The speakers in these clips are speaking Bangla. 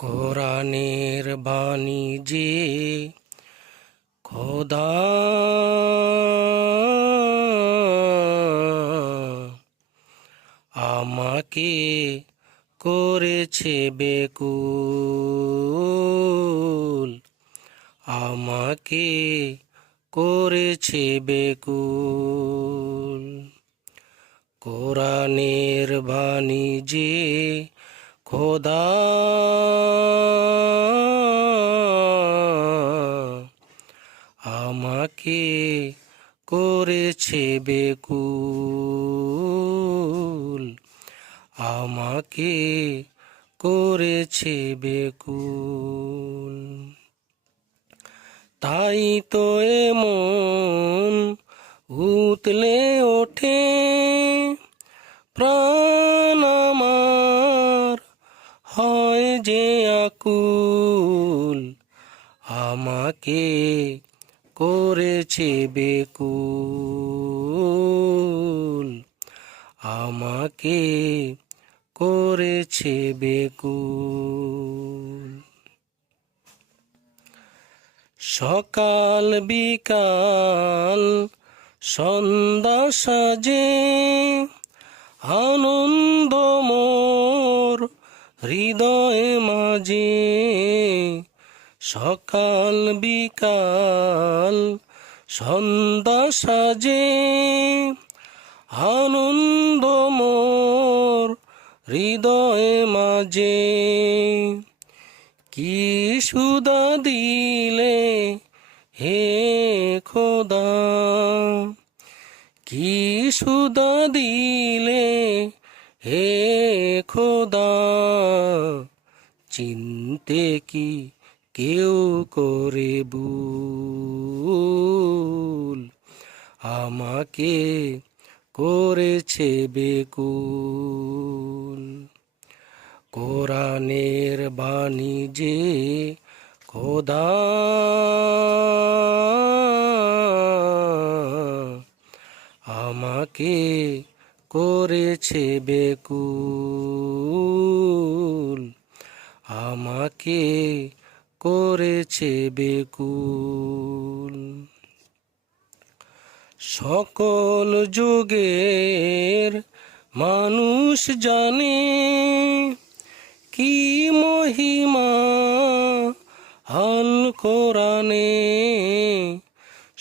কোরআনের বাণী যে খোদা আমাকে করেছে বেকুল, আমাকে করেছে বেকুল। কোরআনের বাণী যে খোদা আমাকে করেছে বেকুল, আমাকে করেছে বেকুল। তাই তো এমন উতলে ওঠে প্রাণ আমার, হয় যে আকুল, আমাকে করেছে বেকুল, আমাকে করেছে বেকুল। সকাল বিকাল সন্ধ্যা সাজে আনন্দ মোর হৃদয় মাঝে। সকাল বিকাল সন্ধ্যা সাজে আনন্দ মোর হৃদয় মাঝে। কি সুধা দিলে হে খোদা, কি সুধা দিলে হে খোদা, চিনতে কি কেউ করে ভুল, আমাকে করেছে বেকুল। কোরআনের বাণী যে খোদা আমাকে করেছে বেকুল, আমাকে করেছে বেকুল। সকল যুগের মানুষ জানে কি মহিমা আল কোরআনে।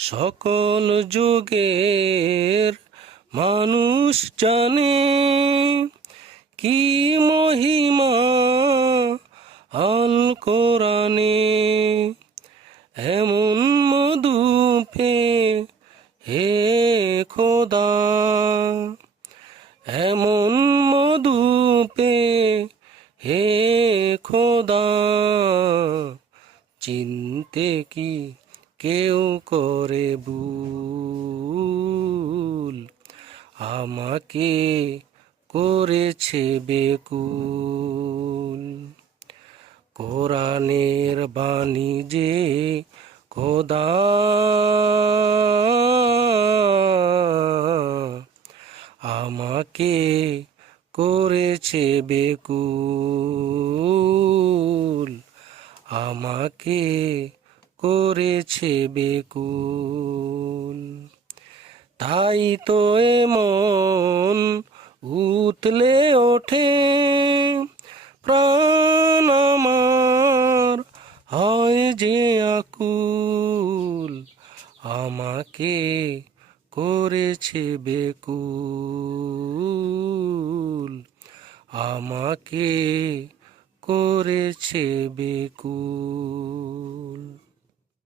সকল যুগের মানুষ জানে কি মহিমা আল কোরআনে। এমন মধু পেয়ে হে খোদা, এমন মধু পেয়ে হে খোদা, চিনতে কি কেউ করে ভুল, আমাকে করেছে বেকুল। কোরআনের বাণী যে খোদা আমাকে করেছে বেকুল, আমাকে করেছে বেকুল। তাই তো এমন উতলে ওঠে প্রাণ আমার, হয় যে আকুল, আমাকে করেছে বেকুল, আমাকে করেছে বেকুল।